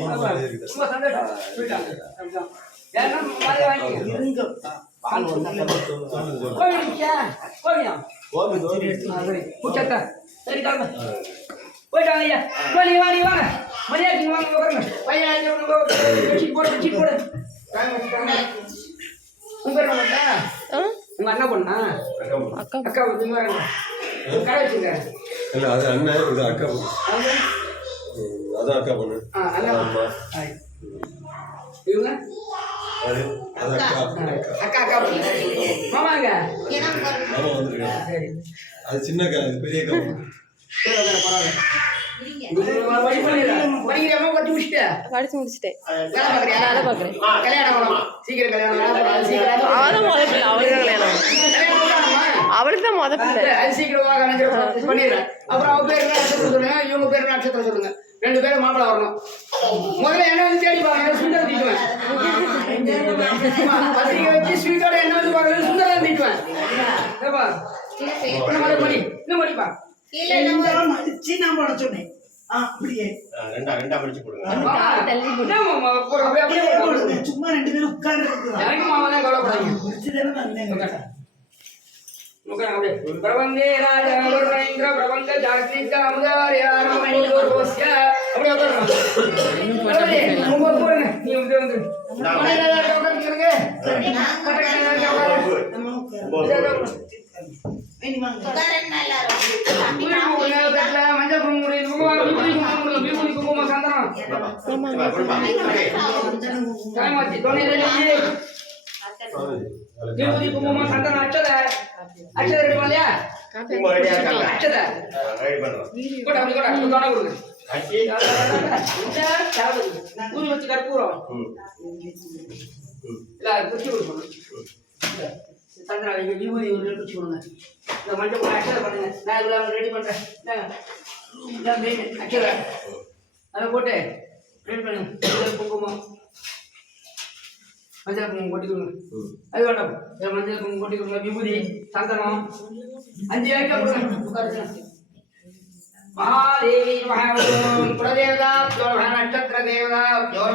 ரொம்ப சந்தோஷம் போயிட்டாங்க ஏன்னா மாதிரி வாங்கி இருங்க சரி கிளம்ப போயிட்டாங்க ஐயா வாங்க வாங்க வாங்க மரியாதை வாங்க பாருங்க பையன் போடு போடு உங்க உங்க அண்ணா பொண்ணா அக்கா கடை வச்சுங்க இல்ல அது அண்ணன் இது அக்கா அதான் அக்கா பொண்ணு இவங்க அக்கா அக்கா மாமாங்க மாமா வந்துருக்காங்க அது சின்ன அக்கா அது பெரிய அக்கா படிச்சு முடிச்சிட்டேன் அவளுக்கு தான் முத பிள்ளை அப்புறம் அவ பேர் நட்சத்திரம் சொல்லுங்க இவங்க பேர் நட்சத்திரம் சொல்லுங்க 2 பேரும் மாப்பிள்ள வரணும் முதல்ல என்ன வந்து தேடி பாருங்க சுந்தரம் தீட்டுவேன் பத்திரிக்கை வச்சு ஸ்வீட்டோட என்ன வந்து பாருங்க சுந்தரம் தீட்டுவேன் இன்னும் மடிப்பா சொன்னேன் அப்படியே சும்மா 2 பேரும் உட்கார்ந்து பிரபந்தே ராஜேந்திர பிரபந்த ஜாக்னிக அமுதாரியாரமணியோர்வஸ்ய அப்படியே உட்காருங்க நீ வந்து மஞ்சள் குங்குமம் சந்தனம் விபூதி குங்குமம் சந்தனம் அச்சதை எடுக்கணும் இல்லையா அச்சதை கூட அப்படி கூட தொண்டை கொடுங்க ஊதி வச்சு கற்பூரம் இல்ல குச்சி கொடுக்கணும் சந்தனா விபூதி ஒரு குச்சி கொடுங்க இந்த மஞ்சள் கூட அச்சதை பண்ணுங்க நான் இவ்வளோ ரெடி பண்றேன் அச்சதை அதை போட்டு ரெடி பண்ணுங்க குங்குமம் மஞ்சள் குங்குமம் கொட்டி கொடுங்க அது வேண்டாம் மஞ்சள் குங்குமம் கொட்டி கொடுங்க விபூதி சந்தனம் 5 ஐட்டம் கொடுங்க महादेवी महादेव कुलदेवता जोर नक्षत्र देवता जोर